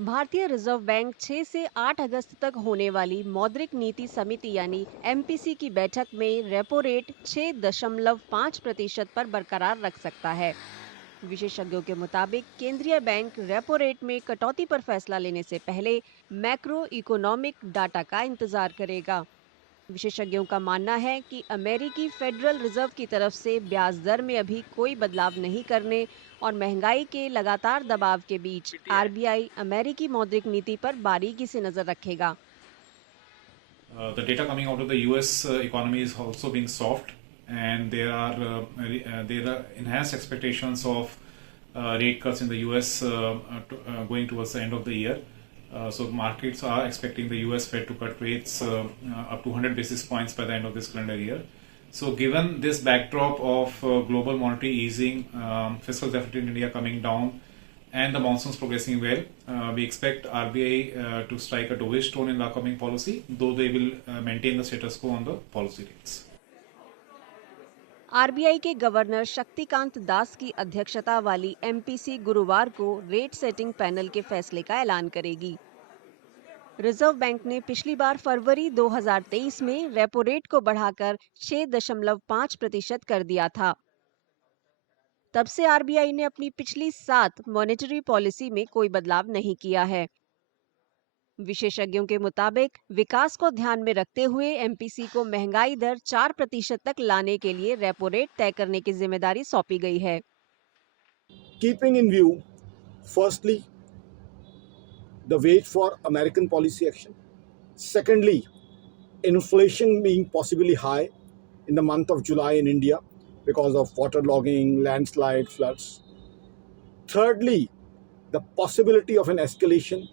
भारतीय reserve bank 6 से 8 अगस्त तक होने वाली मौद्रिक नीति समिति यानी एमपीसी की बैठक में रेपो रेट 6.5% पर बरकरार रख सकता है। विशेषज्ञों के मुताबिक केंद्रीय बैंक रेपो रेट में कटौती पर फैसला लेने से पहले मैक्रो इकोनॉमिक डाटा का इंतजार करेगा। विशेषज्ञों का मानना है कि अमेरिकी फेडरल रिजर्व की तरफ से ब्याज दर में अभी कोई बदलाव नहीं करने और महंगाई के लगातार दबाव के बीच आरबीआई अमेरिकी मौद्रिक नीति पर बारीकी से नजर रखेगा। The data coming out of the U.S. Economy is also being soft, and there are enhanced expectations of rate cuts in the U.S. Going towards the end of the year. So markets are expecting the U.S. Fed to cut rates up to 100 basis points by the end of this calendar year. So given this backdrop of global monetary easing, fiscal deficit in India coming down, and the monsoons progressing well, we expect RBI to strike a dovish tone in the upcoming policy, though they will maintain the status quo on the policy rates. RBI के governor Shaktikanta Das की अध्यक्षता वाली MPC गुरुवार को rate setting panel के फैसले का ऐलान करेगी। रिजर्व बैंक ने पिछली बार फरवरी 2023 में रेपो रेट को बढ़ाकर 6.5% कर दिया था। तब से आरबीआई ने अपनी पिछली 7 मॉनेटरी पॉलिसी में कोई बदलाव नहीं किया है। विशेषज्ञों के मुताबिक विकास को ध्यान में रखते हुए एमपीसी को महंगाई दर 4% तक लाने के लिए रेपो रेट तय करने की जिम्मेदारी सौंपी गई है। Keeping in view, firstly, the wait for American policy action. Secondly, inflation being possibly high in the month of July in India because of waterlogging, landslide, floods. Thirdly, the possibility of an escalation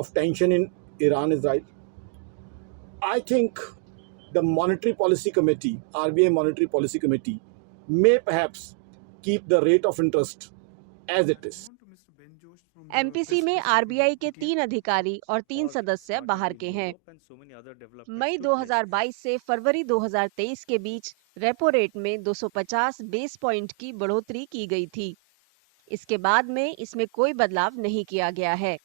of tension in Iran-Israel. I think the Monetary Policy Committee, RBI Monetary Policy Committee, may perhaps keep the rate of interest as it is. MPC में RBI के 3 अधिकारी और 3 सदस्य बाहर के हैं। मई 2022 से फरवरी 2023 के बीच रेपो रेट में 250 बेस पॉइंट की बढ़ोतरी की गई थी। इसके बाद में इसमें कोई बदलाव नहीं किया गया है।